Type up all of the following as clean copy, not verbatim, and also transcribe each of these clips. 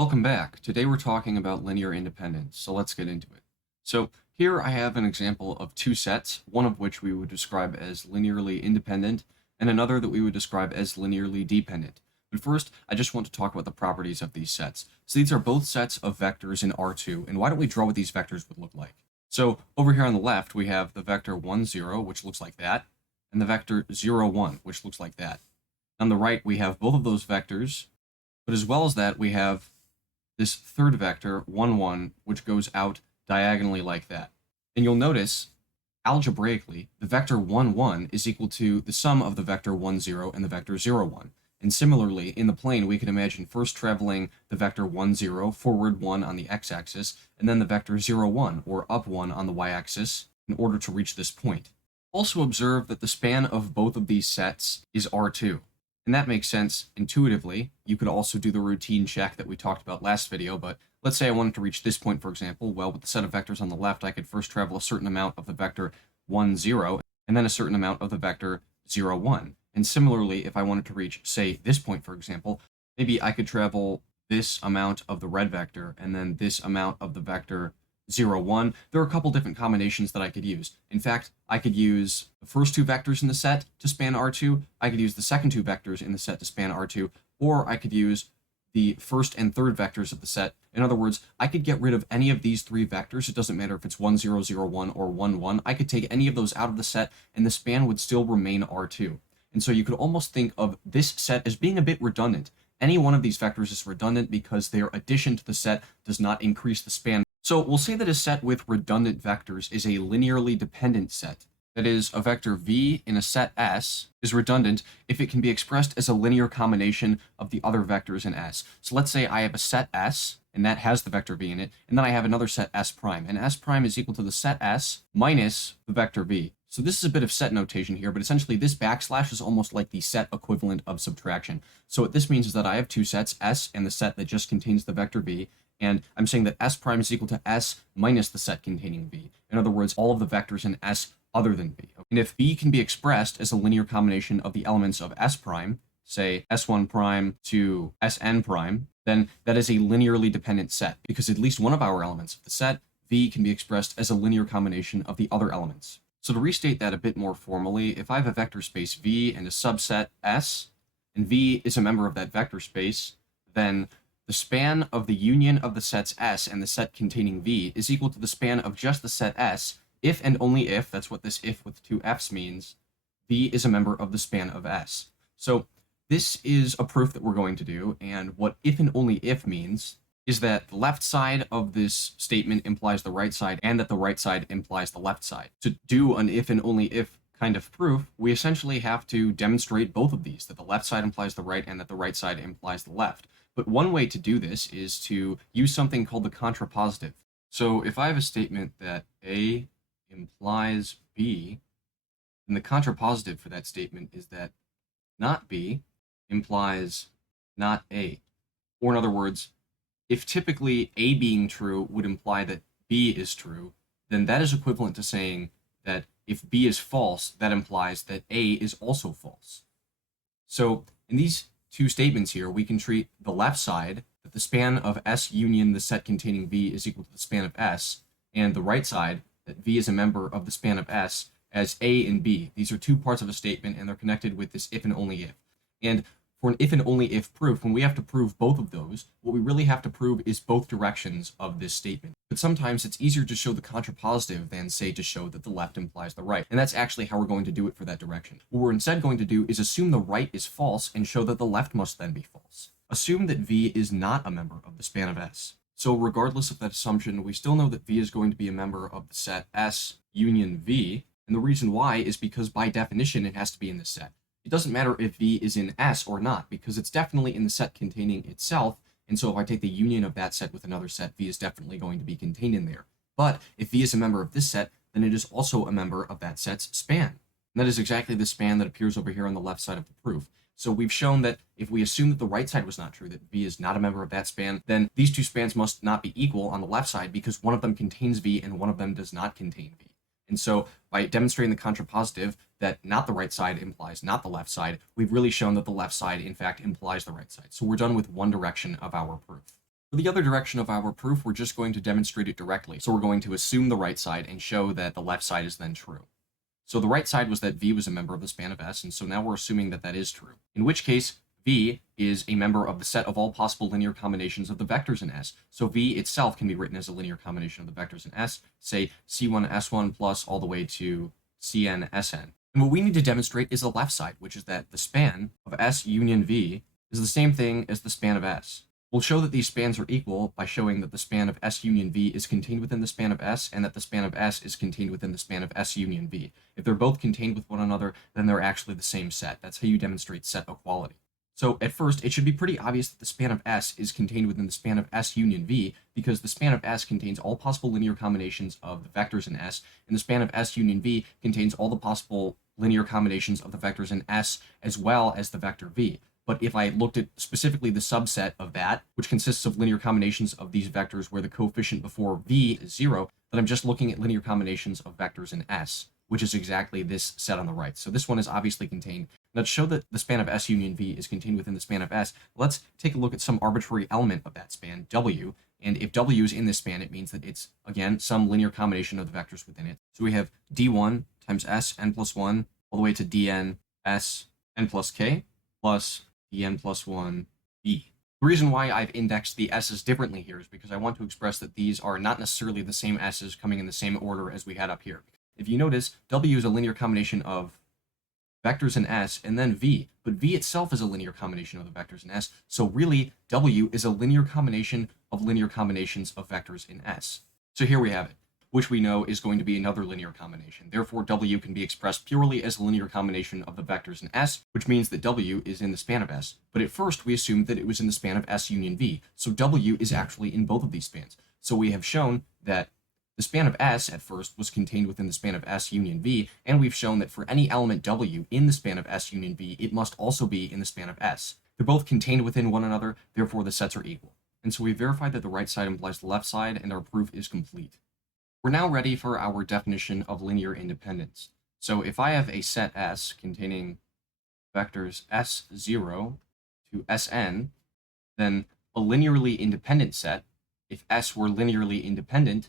Welcome back. Today we're talking about linear independence, so let's get into it. So here I have an example of two sets, one of which we would describe as linearly independent, and another that we would describe as linearly dependent. But first, I just want to talk about the properties of these sets. So these are both sets of vectors in R2, and why don't we draw what these vectors would look like? So over here on the left, we have the vector 1, 0, which looks like that, and the vector 0, 1, which looks like that. On the right, we have both of those vectors, but as well as that, we have this third vector, 1, 1, which goes out diagonally like that. And you'll notice, algebraically, the vector 1, 1 is equal to the sum of the vector 1, 0 and the vector 0, 1. And similarly, in the plane, we can imagine first traveling the vector 1, 0, forward 1 on the x-axis, and then the vector 0, 1, or up 1 on the y-axis, in order to reach this point. Also observe that the span of both of these sets is R2. And that makes sense intuitively. You could also do the routine check that we talked about last video, but let's say I wanted to reach this point, for example. Well, with the set of vectors on the left, I could first travel a certain amount of the vector 1, 0, and then a certain amount of the vector 0, 1. And similarly, if I wanted to reach, say, this point, for example, maybe I could travel this amount of the red vector and then this amount of the vector 0, 1. There are a couple different combinations that I could use. In fact, I could use the first two vectors in the set to span R2, I could use the second two vectors in the set to span R2, or I could use the first and third vectors of the set. In other words, I could get rid of any of these three vectors. It doesn't matter if it's 1, 0, 0, 1 or 1, 1. I could take any of those out of the set, and the span would still remain R2. And so you could almost think of this set as being a bit redundant. Any one of these vectors is redundant because their addition to the set does not increase the span. So we'll say that a set with redundant vectors is a linearly dependent set. That is, a vector v in a set S is redundant if it can be expressed as a linear combination of the other vectors in S. So let's say I have a set S, and that has the vector v in it, and then I have another set S prime, and S prime is equal to the set S minus the vector v. So this is a bit of set notation here, but essentially this backslash is almost like the set equivalent of subtraction. So what this means is that I have two sets, S and the set that just contains the vector v, and I'm saying that S prime is equal to S minus the set containing v. In other words, all of the vectors in S other than v. And if v can be expressed as a linear combination of the elements of S prime, say S1 prime to Sn prime, then that is a linearly dependent set, because at least one of our elements of the set, v, can be expressed as a linear combination of the other elements. So to restate that a bit more formally, if I have a vector space v and a subset S, and v is a member of that vector space, then the span of the union of the sets S and the set containing v is equal to the span of just the set S if and only if, that's what this if with two f's means, v is a member of the span of S. So this is a proof that we're going to do, and what if and only if means is that the left side of this statement implies the right side, and that the right side implies the left side. To do an if and only if kind of proof, we essentially have to demonstrate both of these, that the left side implies the right and that the right side implies the left. But one way to do this is to use something called the contrapositive. So if I have a statement that A implies B, then the contrapositive for that statement is that not B implies not A. Or in other words, if typically A being true would imply that B is true, then that is equivalent to saying that if B is false, that implies that A is also false. So in these two statements here, we can treat the left side, that the span of S union the set containing V is equal to the span of S, and the right side, that V is a member of the span of S, as A and B. These are two parts of a statement, and they're connected with this if and only if. And for an if and only if proof, when we have to prove both of those, what we really have to prove is both directions of this statement. But sometimes it's easier to show the contrapositive than, say, to show that the left implies the right. And that's actually how we're going to do it for that direction. What we're instead going to do is assume the right is false and show that the left must then be false. Assume that V is not a member of the span of S. So regardless of that assumption, we still know that V is going to be a member of the set S union V. And the reason why is because by definition, it has to be in this set. It doesn't matter if V is in S or not, because it's definitely in the set containing itself, and so if I take the union of that set with another set, V is definitely going to be contained in there. But if V is a member of this set, then it is also a member of that set's span. And that is exactly the span that appears over here on the left side of the proof. So we've shown that if we assume that the right side was not true, that V is not a member of that span, then these two spans must not be equal on the left side because one of them contains V and one of them does not contain V. And so by demonstrating the contrapositive that not the right side implies not the left side, we've really shown that the left side in fact implies the right side. So we're done with one direction of our proof. For the other direction of our proof, we're just going to demonstrate it directly. So we're going to assume the right side and show that the left side is then true. So the right side was that V was a member of the span of S, and so now we're assuming that that is true. In which case, V is a member of the set of all possible linear combinations of the vectors in S. So V itself can be written as a linear combination of the vectors in S, say C1 S1 plus all the way to Cn Sn. And what we need to demonstrate is the left side, which is that the span of S union V is the same thing as the span of S. We'll show that these spans are equal by showing that the span of S union V is contained within the span of S, and that the span of S is contained within the span of S union V. If they're both contained with one another, then they're actually the same set. That's how you demonstrate set equality. So at first, it should be pretty obvious that the span of S is contained within the span of S union V, because the span of S contains all possible linear combinations of the vectors in S, and the span of S union V contains all the possible linear combinations of the vectors in S as well as the vector V. But if I looked at specifically the subset of that, which consists of linear combinations of these vectors where the coefficient before V is 0, then I'm just looking at linear combinations of vectors in S, which is exactly this set on the right. So this one is obviously contained. Now to show that the span of S union V is contained within the span of S, let's take a look at some arbitrary element of that span, W. And if W is in this span, it means that it's, again, some linear combination of the vectors within it. So we have D1 times S n plus 1 all the way to Dn S n plus K plus Dn plus 1 B. The reason why I've indexed the S's differently here is because I want to express that these are not necessarily the same S's coming in the same order as we had up here. If you notice, W is a linear combination of vectors in S and then V, but V itself is a linear combination of the vectors in S, so really W is a linear combination of linear combinations of vectors in S. So here we have it, which we know is going to be another linear combination. Therefore, W can be expressed purely as a linear combination of the vectors in S, which means that W is in the span of S. But at first, we assumed that it was in the span of S union V, so W is actually in both of these spans. So we have shown that the span of S at first was contained within the span of S union V, and we've shown that for any element W in the span of S union V, it must also be in the span of S. They're both contained within one another, therefore the sets are equal. And so we verified that the right side implies the left side, and our proof is complete. We're now ready for our definition of linear independence. So if I have a set S containing vectors S0 to Sn, then a linearly independent set, if S were linearly independent,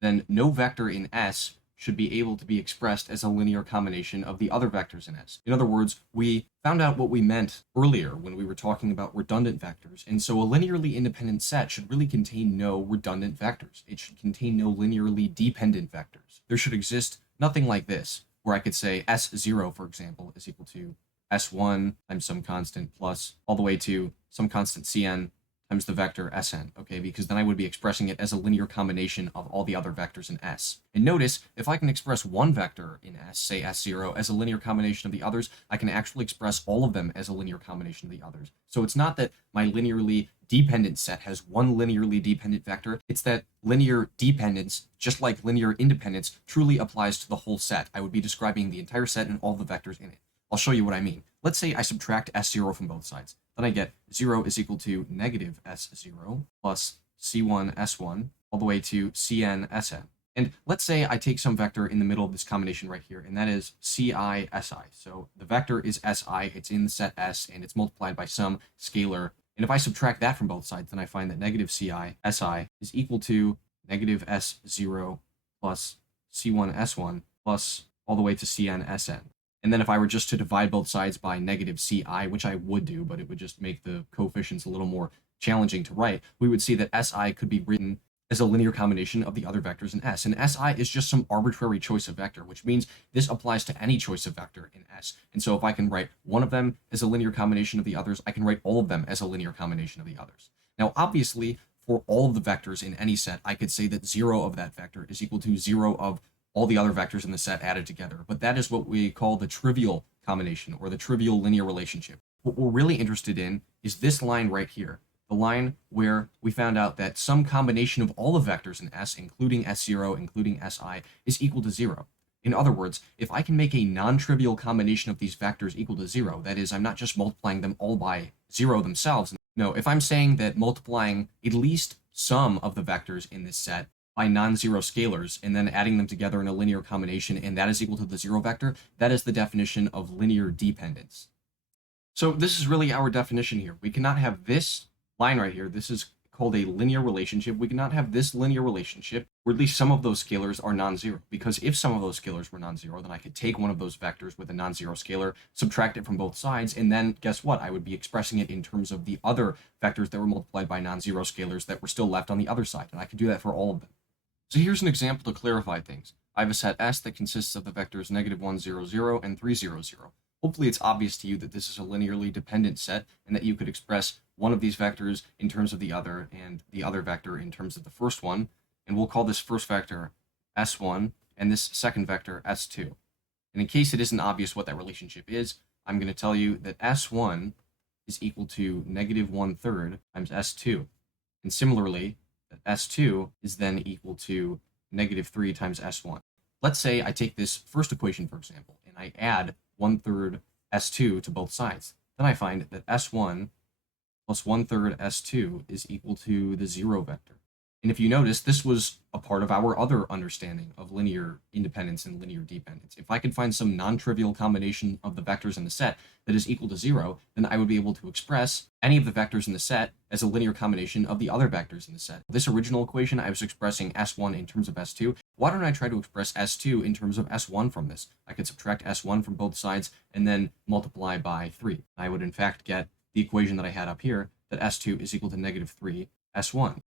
then no vector in S should be able to be expressed as a linear combination of the other vectors in S. In other words, we found out what we meant earlier when we were talking about redundant vectors, and so a linearly independent set should really contain no redundant vectors. It should contain no linearly dependent vectors. There should exist nothing like this, where I could say S0, for example, is equal to S1 times some constant plus all the way to some constant Cn times the vector Sn, okay, because then I would be expressing it as a linear combination of all the other vectors in S. And notice, if I can express one vector in S, say S0, as a linear combination of the others, I can actually express all of them as a linear combination of the others. So it's not that my linearly dependent set has one linearly dependent vector, it's that linear dependence, just like linear independence, truly applies to the whole set. I would be describing the entire set and all the vectors in it. I'll show you what I mean. Let's say I subtract S0 from both sides. Then I get 0 is equal to negative S0 plus C1 S1 all the way to Cn Sn. And let's say I take some vector in the middle of this combination right here, and that is Ci Si. So the vector is Si, it's in the set S, and it's multiplied by some scalar. And if I subtract that from both sides, then I find that negative Ci Si is equal to negative S0 plus C1 S1 plus all the way to Cn Sn. And then if I were just to divide both sides by negative Ci, which I would do, but it would just make the coefficients a little more challenging to write, we would see that Si could be written as a linear combination of the other vectors in S. And Si is just some arbitrary choice of vector, which means this applies to any choice of vector in S. And so if I can write one of them as a linear combination of the others, I can write all of them as a linear combination of the others. Now, obviously, for all of the vectors in any set, I could say that 0 of that vector is equal to 0 of all the other vectors in the set added together. But that is what we call the trivial combination, or the trivial linear relationship. What we're really interested in is this line right here, the line where we found out that some combination of all the vectors in S, including S0, including Si, is equal to 0. In other words, if I can make a non-trivial combination of these vectors equal to 0, that is, I'm not just multiplying them all by 0 themselves. No, if I'm saying that multiplying at least some of the vectors in this set by non-zero scalars and then adding them together in a linear combination, and that is equal to the 0 vector, that is the definition of linear dependence. So this is really our definition here. We cannot have this line right here. This is called a linear relationship, we cannot have this linear relationship where at least some of those scalars are non-zero. Because if some of those scalars were non-zero, then I could take one of those vectors with a non-zero scalar, subtract it from both sides, and then guess what? I would be expressing it in terms of the other vectors that were multiplied by non-zero scalars that were still left on the other side. And I could do that for all of them. So here's an example to clarify things. I have a set S that consists of the vectors -1, 0, 0, and 3, 0, 0. Hopefully it's obvious to you that this is a linearly dependent set and that you could express one of these vectors in terms of the other and the other vector in terms of the first one. And we'll call this first vector S1 and this second vector S2. And in case it isn't obvious what that relationship is, I'm going to tell you that S1 is equal to -1/3 times S2. And similarly, that S2 is then equal to -3 times S1. Let's say I take this first equation, for example, and I add 1/3 S2 to both sides. Then I find that S1 plus 1/3 S2 is equal to the 0 vector. And if you notice, this was a part of our other understanding of linear independence and linear dependence. If I could find some non-trivial combination of the vectors in the set that is equal to 0, then I would be able to express any of the vectors in the set as a linear combination of the other vectors in the set. This original equation, I was expressing S1 in terms of S2. Why don't I try to express S2 in terms of S1 from this? I could subtract S1 from both sides and then multiply by 3. I would in fact get the equation that I had up here, that S2 is equal to -3 S1.